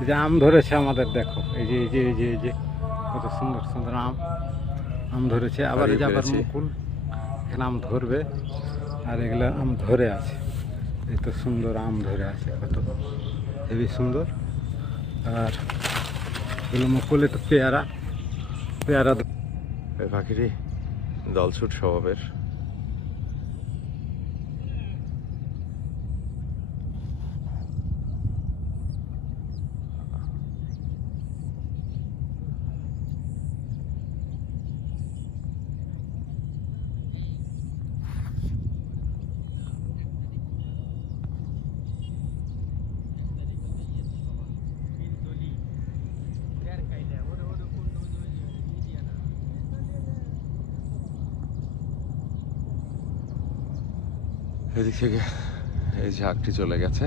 এই যে আম ধরেছে আমাদের, দেখো এই যে এই যে এই যে এই যে কত সুন্দর সুন্দর আম আম ধরেছে। আবার এই যে আবার মুকুল, এখানে আম ধরবে। আর এগুলো আম ধরে আছে, এই তো সুন্দর আম ধরে আছে, কত হেবি সুন্দর। আর এগুলো মুকুল, তো পেয়ারা পেয়ারা। এই পাখিটি দলছুট স্বভাবের। এদিক থেকে এই ঝাঁকটি চলে গেছে।